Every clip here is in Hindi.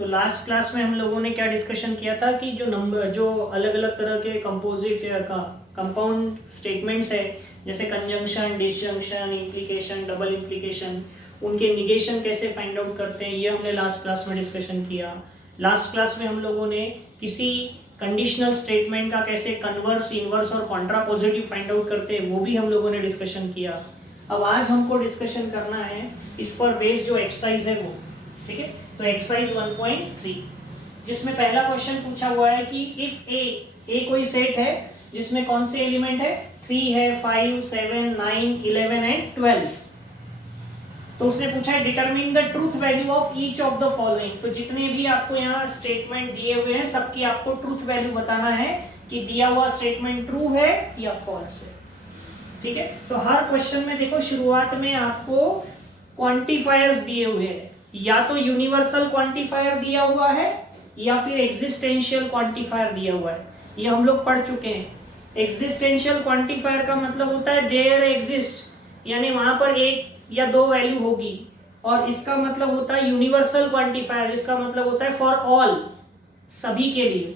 तो लास्ट क्लास में हम लोगों ने क्या डिस्कशन किया था कि जो नंबर जो अलग अलग तरह के कंपोजिट या कंपाउंड स्टेटमेंट्स है, जैसे conjunction, disjunction, implication, double implication, उनके निगेशन कैसे फाइंड आउट करते हैं, ये हमने लास्ट क्लास में डिस्कशन किया। लास्ट क्लास में हम लोगों ने किसी कंडीशनल स्टेटमेंट का कैसे कन्वर्स, इनवर्स और कॉन्ट्रापोजिटिव फाइंड आउट करते हैं, वो भी हम लोगों ने डिस्कशन किया। अब आज हमको डिस्कशन करना है इस पर बेस्ड जो एक्सरसाइज है वो, ठीक है। तो एक्सरसाइज 1.3 जिसमें पहला क्वेश्चन पूछा हुआ है कि इफ ए कोई सेट है जिसमें कौन से एलिमेंट है, 3 है, 5, 7, 9, 11 एंड 12। तो उसने पूछा है determine the truth value of each of the following. तो जितने भी आपको यहाँ स्टेटमेंट दिए हुए हैं सबकी आपको ट्रूथ वैल्यू बताना है कि दिया हुआ स्टेटमेंट ट्रू है या फॉल्स है, ठीक है। तो हर क्वेश्चन में देखो शुरुआत में आपको क्वांटिफायर्स दिए हुए हैं, या तो यूनिवर्सल क्वांटिफायर दिया हुआ है या फिर एग्जिस्टेंशियल क्वांटिफायर दिया हुआ है। ये हम लोग पढ़ चुके हैं। एग्जिस्टेंशियल क्वांटिफायर का मतलब होता है देयर एग्जिस्ट, यानी वहां पर एक या दो वैल्यू होगी, और इसका मतलब होता है यूनिवर्सल क्वांटिफायर, इसका मतलब होता है फॉर ऑल, सभी के लिए।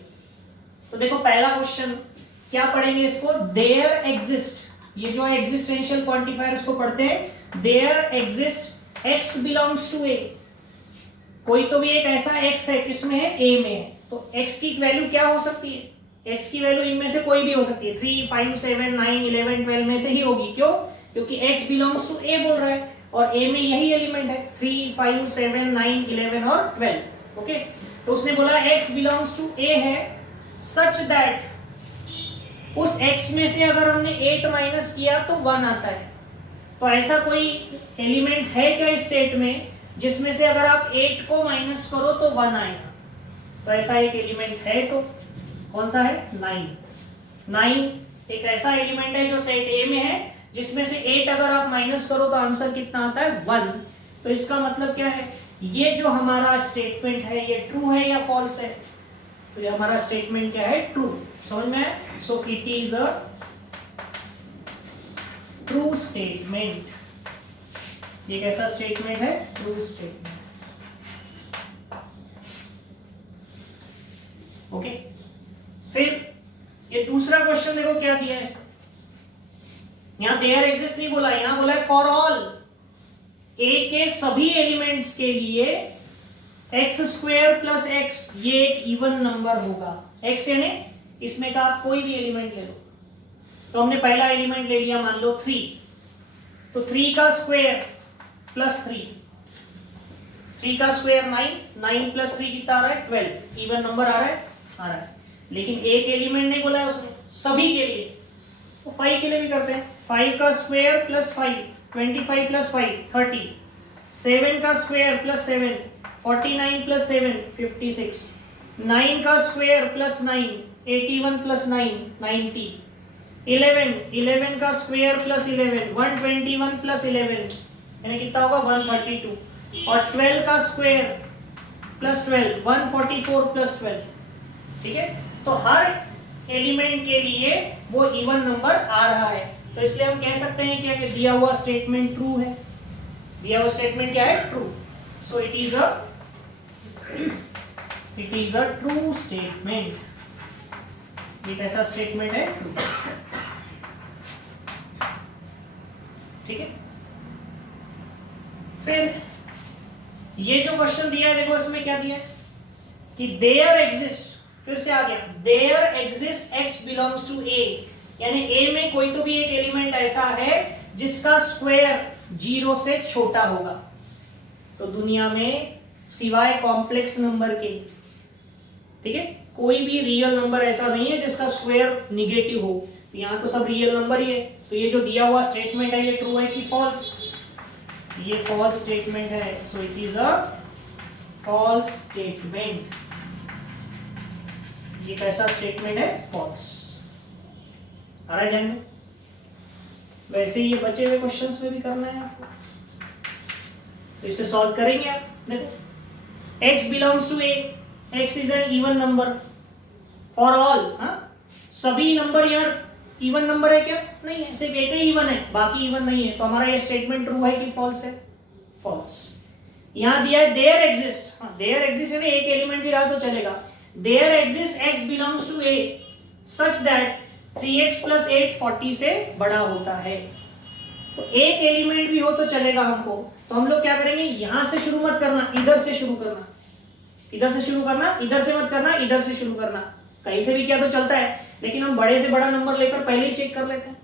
तो देखो पहला क्वेश्चन क्या पढ़ेंगे इसको, देयर एग्जिस्ट, ये जो एग्जिस्टेंशियल क्वांटिफायर इसको पढ़ते हैं, there exist x belongs to A. कोई तो भी एक ऐसा एक्स है किसमें है, ए में है, तो एक्स की वैल्यू क्या हो सकती है, एक्स की वैल्यू इनमें से कोई भी हो सकती है, 3, 5, 7, 9, 11, 12 में से ही होगी। क्यों? क्योंकि x बिलोंग्स टू a बोल रहा है और a में यही एलिमेंट है, 3, 5, 7, 9, 11 और 12। ओके, तो उसने बोला x बिलोंग्स टू a है सच दैट उस x में से अगर हमने 8 माइनस किया तो 1 आता है। तो ऐसा कोई एलिमेंट है क्या इस सेट में जिसमें से अगर आप 8 को माइनस करो तो 1 आएगा? तो ऐसा एक एलिमेंट है, तो कौन सा है, 9 एक ऐसा एलिमेंट है जो सेट A में है जिसमें से 8 अगर आप माइनस करो तो आंसर कितना आता है, 1। तो इसका मतलब क्या है, ये जो हमारा स्टेटमेंट है ये ट्रू है या फॉल्स है? तो ये हमारा स्टेटमेंट क्या है, ट्रू। समझ में है? So it is a true statement. ये कैसा स्टेटमेंट है, ट्रू स्टेटमेंट। ओके, फिर ये दूसरा क्वेश्चन देखो क्या दिया है इसमें, यहां देयर एग्जिस्ट नहीं बोला, यहां बोला है फॉर ऑल, ए के सभी एलिमेंट्स के लिए एक्स स्क्वायर प्लस एक्स, ये एक इवन नंबर होगा। एक्स यानी इसमें का आप कोई भी एलिमेंट ले लो। तो हमने पहला एलिमेंट ले लिया, मान लो 3, तो 3 का स्क्वायर प्लस 3 का स्क्वायर 9 प्लस 3 कितना आ रहा है, 12, इवन नंबर आ रहा है। लेकिन एक एलिमेंट नहीं बोला है उसने, सभी के लिए। तो 5 के लिए भी करते हैं, 5 का स्क्वायर प्लस 5, 25 प्लस 5 30, 7 का स्क्वायर प्लस 7, 49 प्लस 7 56, 9 का स्क्वायर प्लस 9 81 प्लस 9 90, 11 का स्क्वायर प्लस 11 121 प्लस 11 यानी कितना होगा, 132, और 12 का स्क्वायर प्लस 12 144 प्लस 12। ठीक है, तो हर एलिमेंट के लिए वो इवन नंबर आ रहा है, तो इसलिए हम कह सकते हैं क्या कि दिया हुआ स्टेटमेंट ट्रू है। दिया हुआ स्टेटमेंट क्या है, true. So it is a true statement. ये कैसा स्टेटमेंट है, ट्रू। ठीक है, फिर ये जो क्वेश्चन दिया है देखो इसमें क्या दिया है कि देयर एग्जिस्ट, फिर से आ गया, there exist x belongs to A, यानी ए में कोई तो भी एक एलिमेंट ऐसा है जिसका स्क्वायर 0 से छोटा होगा। तो दुनिया में सिवाय कॉम्प्लेक्स नंबर के, ठीक है, कोई भी रियल नंबर ऐसा नहीं है जिसका स्क्वायर निगेटिव हो। तो यहाँ तो सब रियल नंबर ही है। तो ये जो दिया हुआ स्टेटमेंट है ये ट्रू है कि फॉल्स? ये फॉल्स स्टेटमेंट है। So it is a false statement. ये कैसा स्टेटमेंट है, फॉल्स। आ रहा है ध्यान में? वैसे ही ये बचे हुए क्वेश्चंस में भी करना है आपको, तो इसे सॉल्व करेंगे आप। देखो x belongs to a, x is an even number for all. सभी नंबर यार इवन नंबर है क्या? नहीं है, सिर्फ एक ही इवन है, बाकी इवन नहीं है। तो हमारा ये स्टेटमेंट ट्रू है कि फॉल्स है? फॉल्स। यहां दिया है देयर एग्जिस्ट, देयर एग्जिस्ट यानी एक एलिमेंट भी रहा तो चलेगा। There exist x belongs to a such that 3x + 8 40 से बड़ा होता है। तो एक एलिमेंट भी हो तो चलेगा हमको, तो हम लोग क्या करेंगे, यहां से शुरू मत करना, इधर से शुरू करना, इधर से शुरू करना, इधर से मत करना, इधर से शुरू करना। कहीं से भी किया तो चलता है, लेकिन हम बड़े से बड़ा नंबर लेकर पहले ही चेक कर लेते हैं।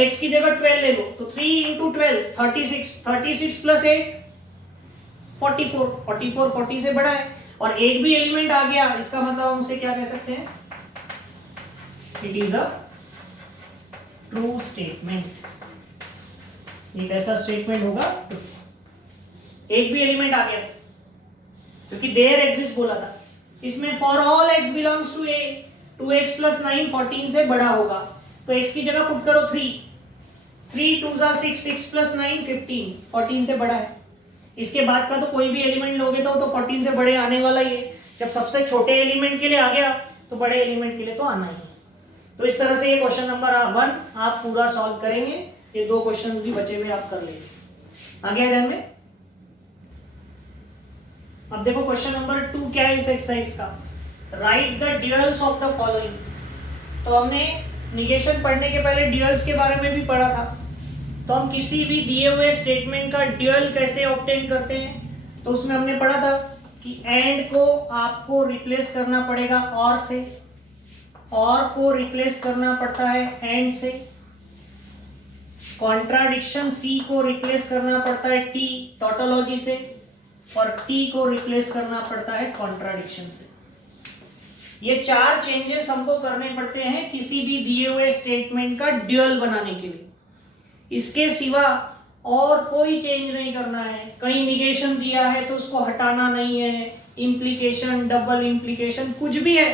x की जगह 12 ले लो, तो 3 × 12 36, 36 + 8 44, 44 40 से बड़ा है, और एक भी एलिमेंट आ गया, इसका मतलब हम उसे क्या कह सकते हैं, it is a true statement. ये कैसा स्टेटमेंट होगा, एक भी एलिमेंट आ गया, क्योंकि देयर एग्जिस्ट बोला था। इसमें for all x belongs to a 2x + 9 14 से बड़ा होगा, तो x की जगह पुट करो 3 2 6 6 + 9 15 14 से बड़ा है। इसके बाद का तो कोई भी एलिमेंट लोगे तो 14 से बड़े आने वाला ही है। जब सबसे छोटे एलिमेंट के लिए आ गया तो बड़े एलिमेंट के लिए तो आना ही है। तो इस तरह से ये क्वेश्चन नंबर 1 आप पूरा सॉल्व करेंगे। ये 2 क्वेश्चन भी बचे हुए आप कर लेंगे। आ गया ध्यान में। अब देखो क्वेश्चन नंबर 2 क्या है इस एक्सरसाइज का, write the duals of the following. तो हमने निगेशन पढ़ने के पहले ड्यूअल्स के बारे में भी पढ़ा था। तो हम किसी भी दिए हुए स्टेटमेंट का ड्यूअल कैसे ऑब्टेन करते हैं, तो उसमें हमने पढ़ा था कि एंड को आपको रिप्लेस करना पड़ेगा और से, और को रिप्लेस करना पड़ता है एंड से, कॉन्ट्राडिक्शन सी को रिप्लेस करना पड़ता है टी टोटोलॉजी से, और टी को रिप्लेस करना पड़ता है कॉन्ट्राडिक्शन से। ये 4 चेंजेस हमको करने पड़ते हैं किसी भी दिए हुए स्टेटमेंट का ड्यूअल बनाने के लिए। इसके सिवा और कोई चेंज नहीं करना है। कहीं निगेशन दिया है तो उसको हटाना नहीं है, इम्प्लीकेशन डबल इम्प्लीकेशन कुछ भी है,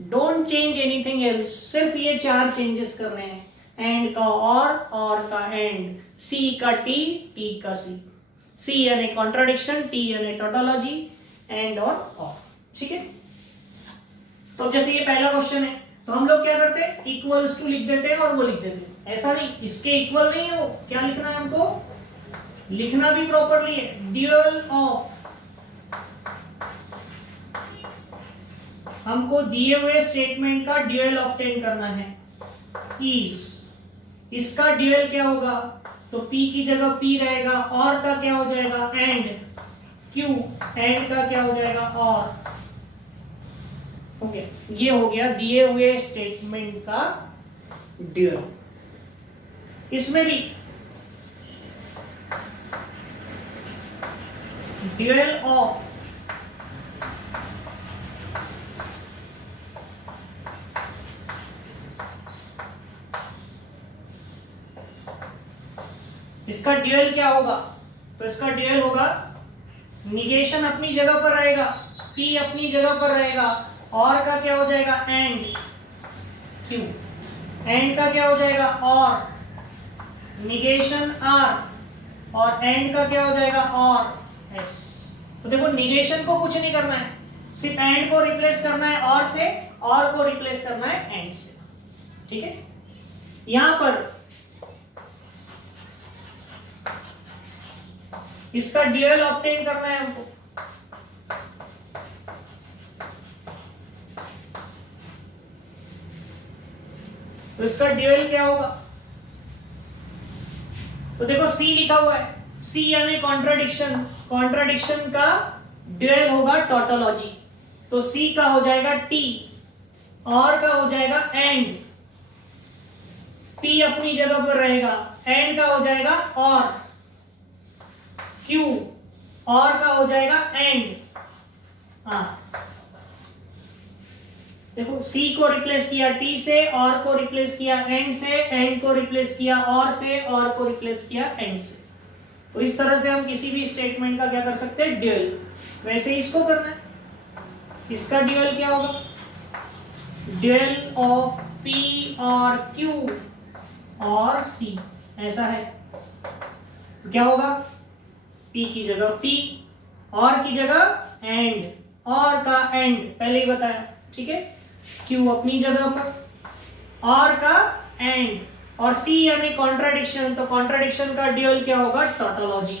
डोंट चेंज एनीथिंग एल्स। सिर्फ ये 4 चेंजेस करने हैं, एंड का और का एंड, सी का टी, टी का सी। सी यानी कॉन्ट्राडिक्शन, टी यानी टोटोलॉजी, एंड और। ठीक है। तो जैसे ये पहला क्वेश्चन है, तो हम लोग क्या करते हैं, इक्वल्स टू लिख देते हैं और वो लिख देते हैं। ऐसा नहीं, इसके इक्वल नहीं है वो, क्या लिखना है हमको, लिखना भी प्रॉपरली है, ड्यूअल ऑफ। हमको दिए हुए स्टेटमेंट का ड्यूअल ऑब्टेन करना है, इज। इसका ड्यूअल क्या होगा, तो P की जगह P रहेगा, और का क्या हो जाएगा एंड, Q एंड का क्या हो जाएगा और। ओके, ये हो गया दिए हुए स्टेटमेंट का ड्यूअल। इसमें भी ड्यूअल ऑफ इसका ड्यूअल क्या होगा, तो इसका ड्यूअल होगा, निगेशन अपनी जगह पर रहेगा, P अपनी जगह पर रहेगा, और का क्या हो जाएगा एंड, Q एंड का क्या हो जाएगा और, निगेशन R, और एंड का क्या हो जाएगा और S। तो देखो निगेशन को कुछ नहीं करना है, सिर्फ एंड को रिप्लेस करना है और से, और को रिप्लेस करना है एंड से। ठीक है। यहां पर इसका ड्यूअल ऑब्टेन करना है हमको। तो इसका ड्यूअल क्या होगा, तो देखो C लिखा हुआ है, C यानी कॉन्ट्राडिक्शन, कॉन्ट्राडिक्शन का ड्यूअल होगा टोटोलॉजी। तो C का हो जाएगा T, और का हो जाएगा एंड, P अपनी जगह पर रहेगा, एंड का हो जाएगा और, Q और का हो जाएगा एंड। देखो C को रिप्लेस किया T से, और को रिप्लेस किया एंड से, एंड को रिप्लेस किया और से, और को रिप्लेस किया एंड से। तो इस तरह से हम किसी भी स्टेटमेंट का क्या कर सकते हैं, ड्यूअल। वैसे इसको करना है, इसका ड्यूअल क्या होगा, ड्यूअल ऑफ P और Q और C, ऐसा है। तो क्या होगा, P की जगह P, और की जगह एंड, और का एंड पहले ही बताया। ठीक है। Q अपनी जगह पर, और का एंड, और C यानी कॉन्ट्राडिक्शन, तो कॉन्ट्राडिक्शन का ड्यूअल क्या होगा, टोटोलॉजी।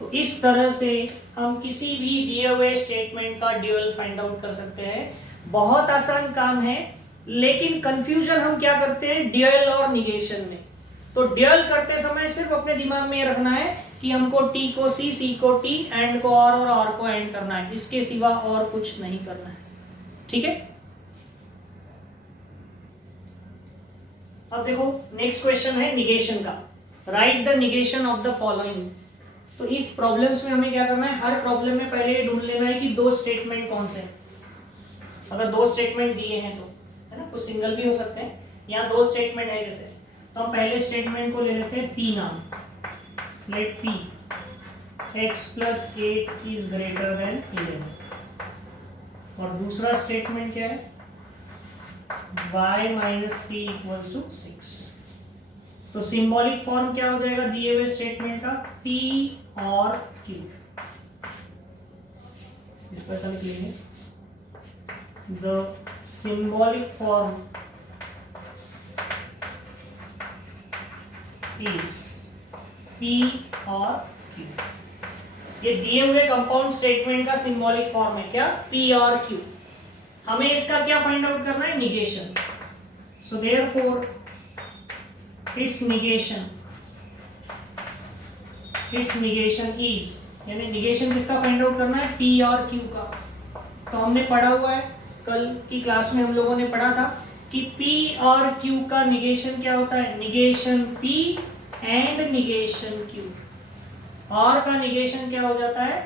तो इस तरह से हम किसी भी दिए हुए स्टेटमेंट का ड्यूअल फाइंड आउट कर सकते हैं। बहुत आसान काम है, लेकिन कंफ्यूजन हम क्या करते हैं ड्यूअल और निगेशन में। तो ड्यूअल करते समय सिर्फ अपने दिमाग में ये रखना है कि हमको टी को सी को टी, एंड को और को एंड करना है, इसके सिवा और कुछ नहीं करना है। ठीक है, अब देखो नेक्स्ट क्वेश्चन है निगेशन का। Write the negation of the following. तो इस प्रॉब्लम्स में हमें क्या करना है, हर प्रॉब्लम में पहले ढूंढ लेना है कि दो स्टेटमेंट कौन से हैं। अगर दो स्टेटमेंट दिए हैं तो, है ना, कुछ सिंगल भी हो सकते हैं, यहाँ दो स्टेटमेंट है जैसे, तो हम पहले स्टेटमेंट को ले लेते हैं पी नाम। Let P x + 8 is greater than 11, और दूसरा स्टेटमेंट क्या है, y - 3 = 6। तो सिंबॉलिक फॉर्म क्या हो जाएगा दिए हुए स्टेटमेंट का, p और q। इस पर ऐसा लिख लेंगे, the symbolic form is p और q। ये दिए हुए कंपाउंड स्टेटमेंट का सिंबॉलिक फॉर्म है क्या, p और q। हमें इसका क्या फाइंड आउट करना है, negation. So therefore its negation is, यानी निगेशन किसका फाइंड आउट करना है, p और q का। तो हमने पढ़ा हुआ है, कल की क्लास में हम लोगों ने पढ़ा था कि p और q का निगेशन क्या होता है, negation p and negation q। और का निगेशन क्या हो जाता है,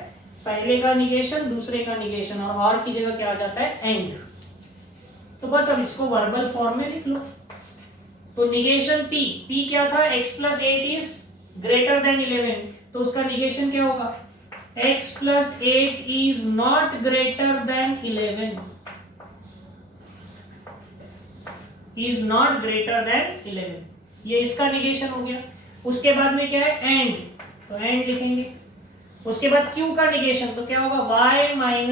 पहले का निगेशन दूसरे का निगेशन, और की जगह क्या आ जाता है, एंड। तो बस अब इसको वर्बल फॉर्म में लिख लो। तो निगेशन p क्या था, x + 8 इज ग्रेटर देन 11, तो उसका निगेशन क्या होगा, x + 8 is not greater than 11, is not greater than 11, ये इसका निगेशन हो गया। उसके बाद में क्या है, एंड, तो एंड लिखेंगे। उसके बाद q का निगेशन, तो क्या होगा, y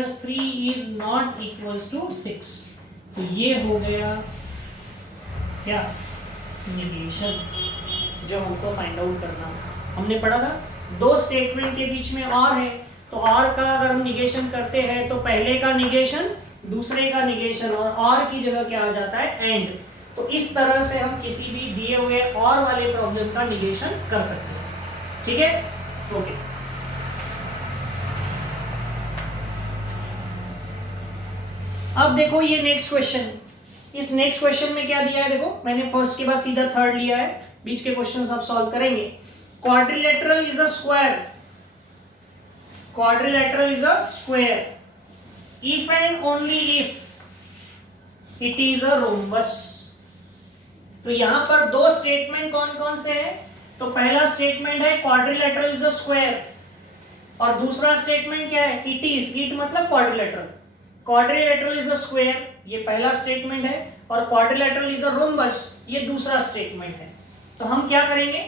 - 3 is not equals to 6। तो ये हो गया क्या, निगेशन, जो हमको फाइंड आउट करना था। हमने पढ़ा था दो स्टेटमेंट के बीच में और है, तो और का अगर हम निगेशन करते हैं तो पहले का निगेशन दूसरे का निगेशन, और की जगह क्या आ जाता है, एंड। तो इस तरह से हम किसी भी दिए हुए और वाले प्रॉब्लम का निगेशन कर सकते हैं। ठीक है, ओके। अब देखो ये नेक्स्ट क्वेश्चन, इस नेक्स्ट क्वेश्चन में क्या दिया है, देखो मैंने फर्स्ट के बाद सीधा थर्ड लिया है, बीच के क्वेश्चंस आप सॉल्व करेंगे। Quadrilateral is a square, quadrilateral is a square if and only if it is a rhombus. तो यहां पर दो स्टेटमेंट कौन कौन से हैं, तो पहला स्टेटमेंट है क्वाड्रिलेटरल इज अ स्क्वायर, और दूसरा स्टेटमेंट क्या है, इट इज, इट मतलब quadrilateral. Quadrilateral is a square ये पहला स्टेटमेंट है, और क्वाड्रिलेटरल इज अ रोम्बस ये दूसरा स्टेटमेंट है। तो हम क्या करेंगे,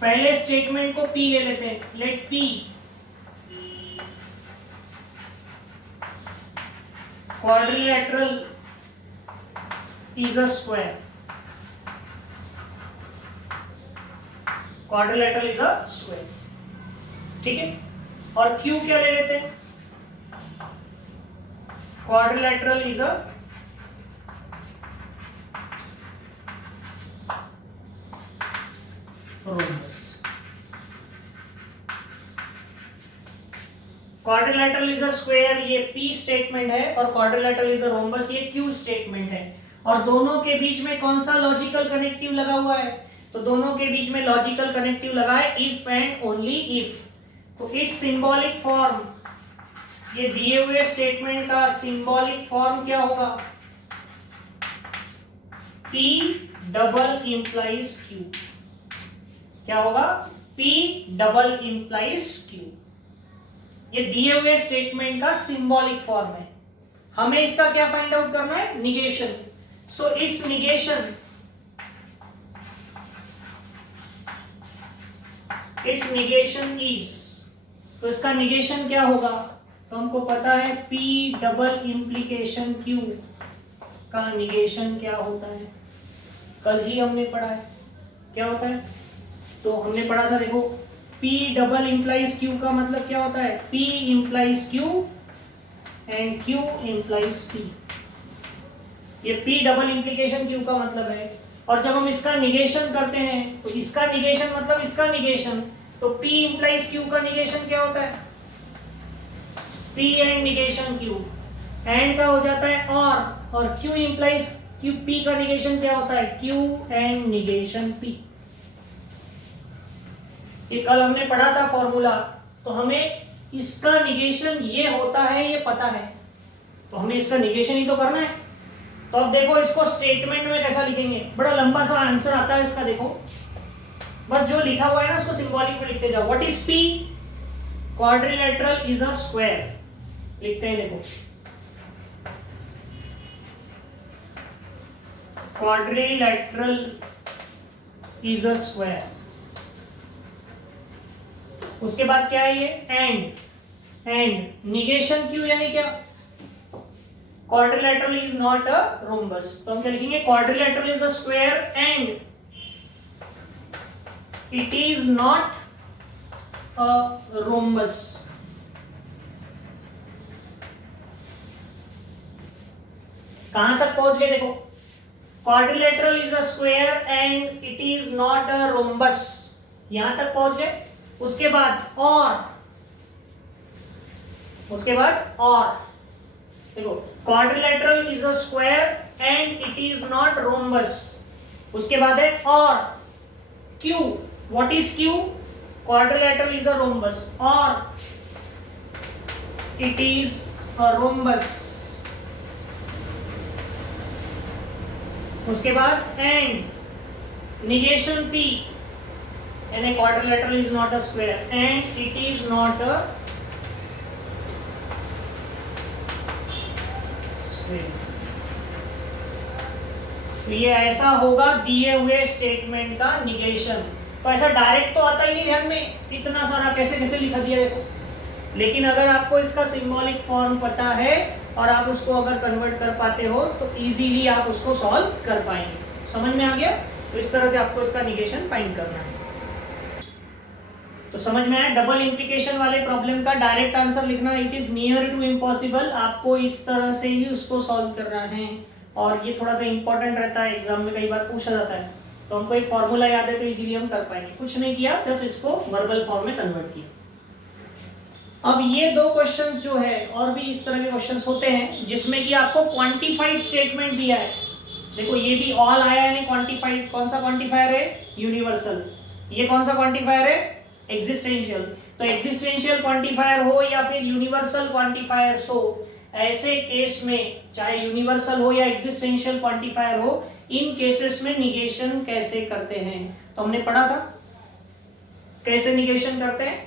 पहले स्टेटमेंट को p ले लेते हैं। Let p quadrilateral is a square, quadrilateral is a square, ठीक है। और q क्या ले लेते हैं, quadrilateral is a rhombus। quadrilateral is a square ये p स्टेटमेंट है, और quadrilateral is a rhombus ये q स्टेटमेंट है। और दोनों के बीच में कौन सा लॉजिकल कनेक्टिव लगा हुआ है, तो दोनों के बीच में लॉजिकल कनेक्टिव लगा है इफ एंड ओनली इफ। तो इट्स सिंबॉलिक फॉर्म, ये दिए हुए स्टेटमेंट का सिंबॉलिक फॉर्म क्या होगा, P डबल इंप्लाइज Q। क्या होगा, P डबल इंप्लाइज Q। ये दिए हुए स्टेटमेंट का सिंबॉलिक फॉर्म है। हमें इसका क्या फाइंड आउट करना है, negation. So it's negation, it's negation is, तो इसका निगेशन क्या होगा, तो हमको पता है P डबल इंप्लीकेशन Q का निगेशन क्या होता है, कल ही हमने पढ़ा है क्या होता है। तो हमने पढ़ा था, देखो P डबल इंप्लाइज Q का मतलब क्या होता है? P implies Q and Q implies P। ये P डबल इंप्लीकेशन Q का मतलब है। और जब हम इसका निगेशन करते हैं तो इसका निगेशन मतलब इसका निगेशन, तो P इंप्लाइज Q का निगेशन क्या होता है? P and negation Q, and का हो जाता है और Q इंप्लाइज Q, P का निगेशन क्या होता है? Q and negation P। ये कल हमने पढ़ा था फॉर्मूला, तो हमें इसका निगेशन ये होता है, ये पता है, तो हमें इसका निगेशन ही तो करना है। तो अब देखो इसको स्टेटमेंट में कैसा लिखेंगे, बड़ा लंबा सा आंसर आता है इसका। देखो बस जो लिखा हुआ है ना उसको सिंबॉलिक में लिखते जाओ। What is P? Quadrilateral is a square. लिखते हैं, देखो क्वाड्रिलेटरल इज अ स्क्वायर। उसके बाद क्या है ये? एंड निगेशन Q यानी क्या? Quadrilateral is not a rhombus. तो हम क्या लिखेंगे? Quadrilateral is a square and it is not a rhombus. कहां तक पहुंच गए? देखो quadrilateral is a square and it is not a rhombus, यहां तक पहुंच गए। उसके बाद देखो quadrilateral is a square and it is not rhombus. उसके बाद है और Q। What is Q? Quadrilateral is a rhombus और इट इज अ रोम्बस। उसके बाद and negation P, and a quadrilateral is not a square and it is not a square। तो ये ऐसा होगा दिए हुए स्टेटमेंट का निगेशन। तो ऐसा डायरेक्ट तो आता ही नहीं ध्यान में, इतना सारा कैसे कैसे लिखा दिया देखो। लेकिन अगर आपको इसका सिंबॉलिक फॉर्म पता है और आप उसको अगर कन्वर्ट कर पाते हो तो इजीली आप उसको सॉल्व कर पाएंगे। समझ में आ गया? तो इस तरह से आपको इसका निगेशन फाइंड करना है। तो समझ में आया? डबल इंप्लीकेशन वाले प्रॉब्लम का डायरेक्ट आंसर लिखना it is near to impossible. आपको इस तरह से ही उसको सॉल्व करना है और ये थोड़ा सा इंपॉर्टेंट रहता है, एग्जाम में कई बार पूछा जाता है। तो हमको एक फॉर्मूला याद है तो इजीली हम कर पाएंगे। कुछ नहीं किया, जस्ट इसको वर्बल फॉर्म में कन्वर्ट किया। अब ये दो क्वेश्चंस जो है, और भी इस तरह के क्वेश्चंस होते हैं जिसमें कि आपको क्वांटिफाइड स्टेटमेंट दिया है। देखो ये भी ऑल आया है, क्वांटिफाइड। कौन सा क्वांटिफायर है? यूनिवर्सल। ये कौन सा क्वांटिफायर है? एग्जिस्टेंशियल। तो एग्जिस्टेंशियल क्वांटिफायर हो या फिर यूनिवर्सल क्वांटिफायर्स हो, ऐसे केस में चाहे यूनिवर्सल हो या एग्जिस्टेंशियल क्वांटिफायर हो, इन केसेस में निगेशन कैसे करते हैं? तो हमने पढ़ा था कैसे निगेशन करते हैं।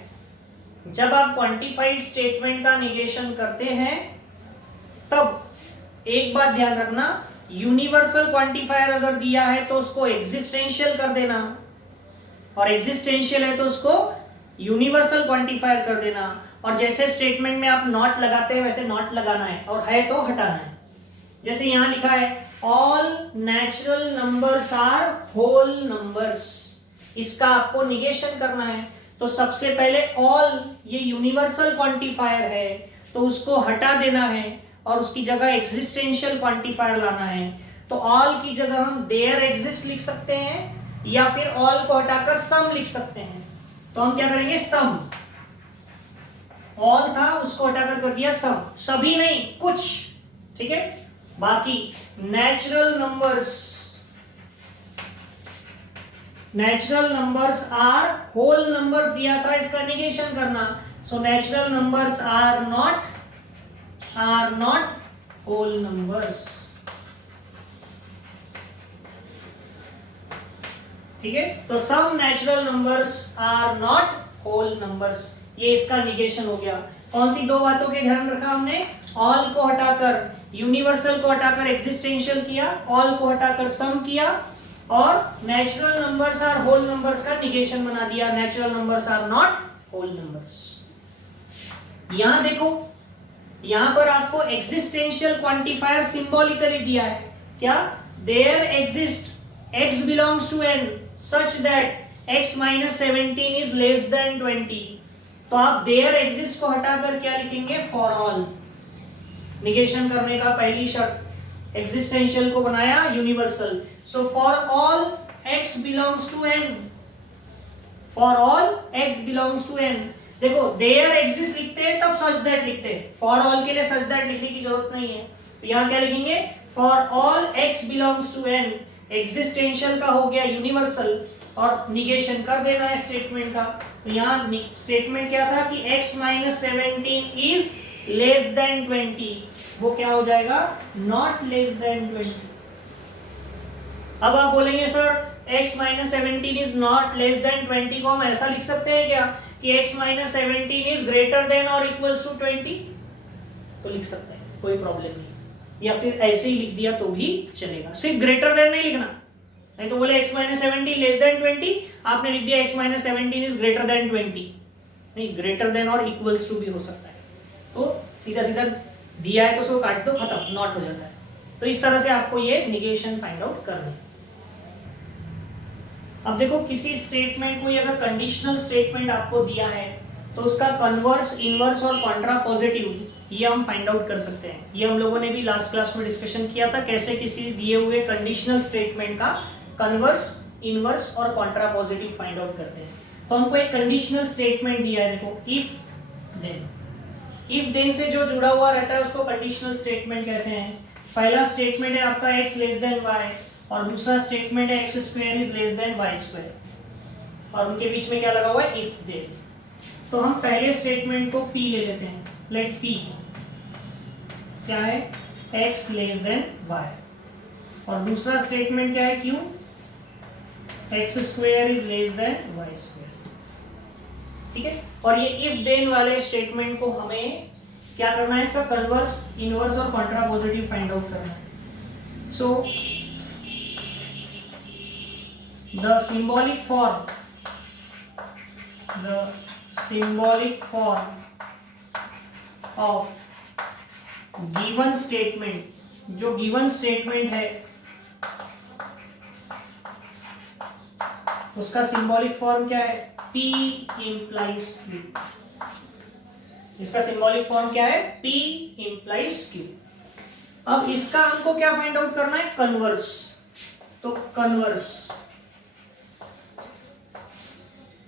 जब आप क्वांटिफाइड स्टेटमेंट का निगेशन करते हैं तब एक बात ध्यान रखना, यूनिवर्सल क्वांटिफायर अगर दिया है तो उसको एग्जिस्टेंशियल कर देना, और एग्जिस्टेंशियल है तो उसको यूनिवर्सल क्वांटिफायर कर देना। और जैसे स्टेटमेंट में आप नॉट लगाते हैं वैसे नॉट लगाना है, और है तो हटाना है। जैसे यहां लिखा है all natural numbers are whole numbers, इसका आपको निगेशन करना है। तो सबसे पहले ऑल, ये यूनिवर्सल क्वांटिफायर है तो उसको हटा देना है और उसकी जगह एग्जिस्टेंशियल क्वांटिफायर लाना है। तो ऑल की जगह हम देयर एग्जिस्ट लिख सकते हैं या फिर ऑल को हटाकर सम लिख सकते हैं। तो हम क्या करेंगे? सम। ऑल था उसको हटाकर कर दिया सम, सभी नहीं कुछ, ठीक है। बाकी natural numbers are whole numbers दिया था, इसका निगेशन करना। So natural numbers are not whole numbers, ठीक है। तो some natural numbers are not whole numbers, ये इसका निगेशन हो गया। कौन सी दो बातों के ध्यान रखा हमने? ऑल को हटाकर यूनिवर्सल को हटाकर एग्जिस्टेंशियल किया, ऑल को हटाकर सम किया, और natural numbers are whole numbers का निगेशन बना दिया, natural numbers are not whole numbers. यहां देखो, यहां पर आपको एग्जिस्टेंशियल क्वांटिफायर सिंबॉलिकली दिया है। क्या? There exist x belongs to n such that x minus 17 is less than 20, तो आप देयर एग्जिस्ट को हटाकर क्या लिखेंगे, फॉर ऑल। निगेशन करने का पहली शर्त, एग्जिस्टेंशियल को बनाया universal, so for all x belongs to n, for all x belongs to n। देखो देयर एग्जिस्ट लिखते हैं तब सच दैट लिखते हैं, फॉर ऑल के लिए सच दैट लिखने की जरूरत नहीं है। तो यहाँ क्या लिखेंगे, for all x belongs to n, existential का हो गया यूनिवर्सल और निगेशन कर देना है स्टेटमेंट का। तो यहाँ स्टेटमेंट क्या था कि x minus 17 is less than 20, वो क्या हो जाएगा, नॉट लेस देन 20। अब आप बोलेंगे sir x minus 17 is not less than 20 को हम ऐसा लिख सकते हैं क्या कि x minus 17 is greater then और इक्वल्स टू 20, तो लिख सकते हैं, कोई प्रॉब्लम नहीं। या फिर ऐसे ही लिख दिया तो भी चलेगा, सिर्फ ग्रेटर देन नहीं लिखना, नहीं तो बोले x माइनस 17 लेस देन 20, आपने लिख दिया x minus 17 is greater then 20, नहीं, ग्रेटर देन और इक्वल्स टू भी हो सकता है। तो सीधा सीधा दिया है तो उसको काट दो, खत्म, नॉट हो जाता है। तो इस तरह से आपको ये निगेशन फाइंड आउट करना है। अब देखो किसी स्टेटमेंट को अगर कंडीशनल स्टेटमेंट आपको दिया है तो उसका कन्वर्स, इनवर्स और कॉन्ट्रा पॉजिटिव ये हम फाइंड आउट कर सकते हैं। ये हम लोगों ने भी लास्ट क्लास में डिस्कशन किया था, कैसे किसी दिए हुए कंडीशनल स्टेटमेंट का कन्वर्स, इनवर्स और कॉन्ट्रा पॉजिटिव फाइंड आउट करते हैं। तो हमको एक कंडीशनल स्टेटमेंट दिया है, देखो इफ देन। इफ देन से जो जुड़ा हुआ रहता है उसको कंडीशनल स्टेटमेंट कहते हैं। पहला स्टेटमेंट है आपका x लेस देन y और दूसरा स्टेटमेंट है x square is less than y square, और उनके बीच में क्या लगा हुआ है, इफ देन। तो हम पहले स्टेटमेंट को p ले लेते हैं, लेट p क्या है, x लेस देन y, और दूसरा स्टेटमेंट क्या है, q x square is less than y square. ठीक है, और ये इफ देन वाले स्टेटमेंट को हमें क्या करना है, इसका कन्वर्स, इनवर्स और कॉन्ट्रा पॉजिटिव फाइंड आउट करना है। सो the symbolic form of given statement, जो given statement है उसका सिंबॉलिक फॉर्म क्या है, P implies Q। इसका सिंबॉलिक फॉर्म क्या है, P implies Q। अब इसका हमको क्या फाइंड आउट करना है, कन्वर्स। तो कन्वर्स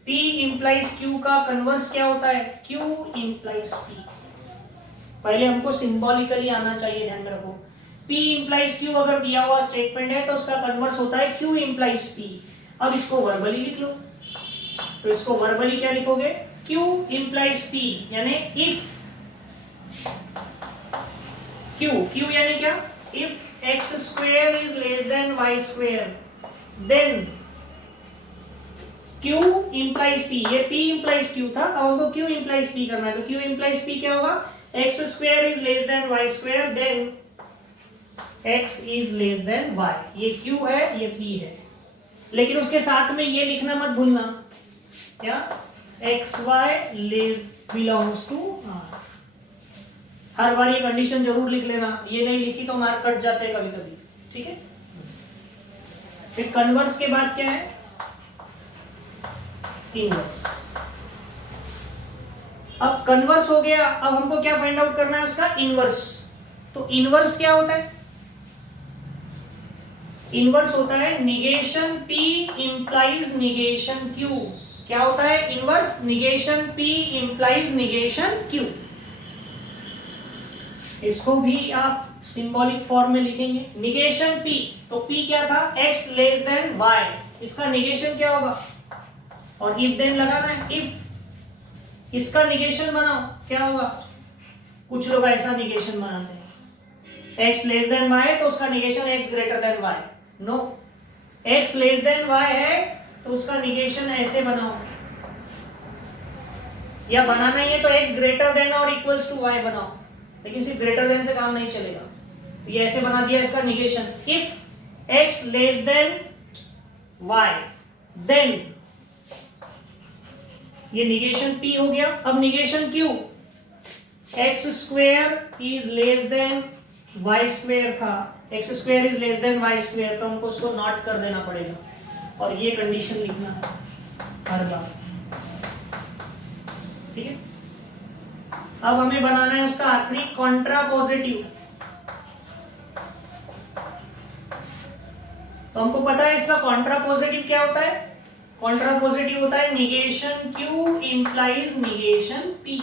P implies Q का कन्वर्स क्या होता है, Q implies P। पहले हमको सिंबॉलिकली आना चाहिए, ध्यान में रखो। P implies Q अगर दिया हुआ स्टेटमेंट है तो उसका कन्वर्स होता है Q implies P। अब इसको वर्बली लिख लो, तो इसको वर्बली क्या लिखोगे, Q implies P, यानी इफ Q यानी क्या, if x square is less than y square then Q implies P। ये P implies Q था, अब हमको Q implies P करना है। तो Q implies P क्या होगा, x square is less than y square then x is less than y। ये Q है, ये P है, लेकिन उसके साथ में ये लिखना मत भूलना, क्या, xy less belongs to R। हर बार ये कंडीशन जरूर लिख लेना, ये नहीं लिखी तो मार्क कट जाते हैं कभी कभी। ठीक है, फिर कन्वर्स के बाद क्या है, इनवर्स। अब कन्वर्स हो गया, अब हमको क्या फाइंड आउट करना है, उसका इनवर्स। तो इनवर्स क्या होता है, इनवर्स होता है negation P implies negation Q। क्या होता है inverse, negation P implies negation Q। इसको भी आप सिंबॉलिक फॉर्म में लिखेंगे, निगेशन P। तो P क्या था, x लेस देन y, इसका निगेशन क्या होगा, और इफ देन लगाना है, इफ इसका निगेशन बनाओ क्या होगा, कुछ लोग ऐसा निगेशन बनाते हैं, x लेस देन y है तो उसका negation x greater than y। No, x less than y है तो उसका निगेशन ऐसे बनाओ, या बनाना ही है तो x ग्रेटर देन और इक्वल्स टू y बनाओ, लेकिन सिर्फ ग्रेटर देन से काम नहीं चलेगा। ये ऐसे बना दिया इसका negation, if x less than y then, ये निगेशन P हो गया। अब negation Q, x square is less than y square था, x square is less than y square, तो हमको उसको नॉट कर देना पड़ेगा और ये कंडीशन लिखना है। हर बार। ठीक है, अब हमें बनाना है उसका आखिरी कॉन्ट्रापोजिटिव। तो हमको पता है इसका कॉन्ट्रापोजिटिव क्या होता है। कॉन्ट्रापोजिटिव होता है negation Q implies negation P।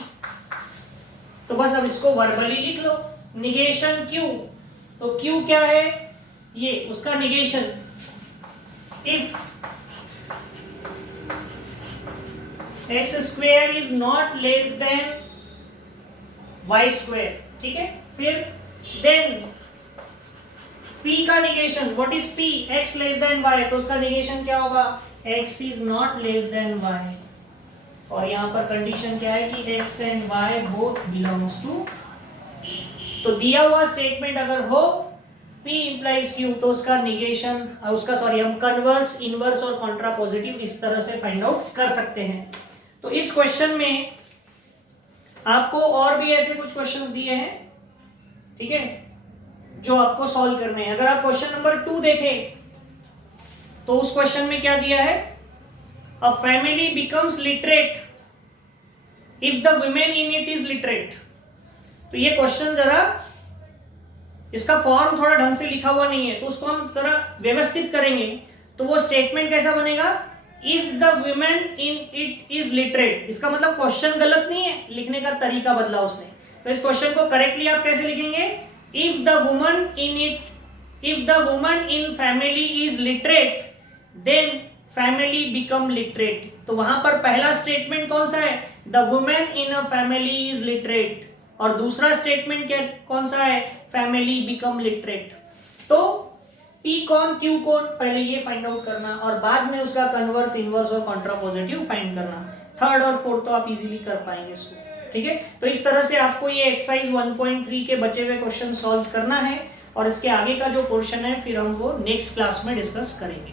तो बस अब इसको वर्बली लिख लो, निगेशन Q। तो Q क्या है, ये उसका negation. If x square is not less than y square, ठीक है, फिर देन p का negation, what is p, x less than y, तो उसका निगेशन क्या होगा, x is not less than y। और यहाँ पर कंडीशन क्या है कि x and y both belongs to. तो दिया हुआ स्टेटमेंट अगर हो p इंप्लाइज q, तो उसका निगेशन, उसका सॉरी हम कन्वर्स, इनवर्स और कॉन्ट्रापोजिटिव इस तरह से फाइंड आउट कर सकते हैं। तो इस क्वेश्चन में आपको और भी ऐसे कुछ क्वेश्चंस दिए हैं, ठीक है, जो आपको सॉल्व करने हैं। अगर आप क्वेश्चन नंबर 2 देखें तो उस क्वेश्चन में क्या दिया है, a family becomes literate if the women in it is literate. तो ये क्वेश्चन जरा, इसका फॉर्म थोड़ा ढंग से लिखा हुआ नहीं है, तो उसको हम जरा व्यवस्थित करेंगे। तो वो स्टेटमेंट कैसा बनेगा, if the women in it is literate. इसका मतलब क्वेश्चन गलत नहीं है, लिखने का तरीका बदला उसने। तो इस क्वेश्चन को करेक्टली आप कैसे लिखेंगे, if the woman in it, if the woman in family is literate then family become literate. तो वहां पर पहला स्टेटमेंट कौन सा है, the women in a family is literate, और दूसरा स्टेटमेंट क्या कौन सा है, फैमिली बिकम लिटरेट। तो P कौन Q कौन, पहले ये फाइंड आउट करना और बाद में उसका कन्वर्स, इनवर्स और कॉन्ट्रापोजिटिव फाइंड करना। थर्ड और फोर्थ तो आप इजीली कर पाएंगे इसको, ठीक है। तो इस तरह से आपको ये एक्सरसाइज 1.3 के बचे हुए क्वेश्चन सॉल्व करना है, और इसके आगे का जो पोर्शन है फिर हम वो नेक्स्ट क्लास में डिस्कस करेंगे।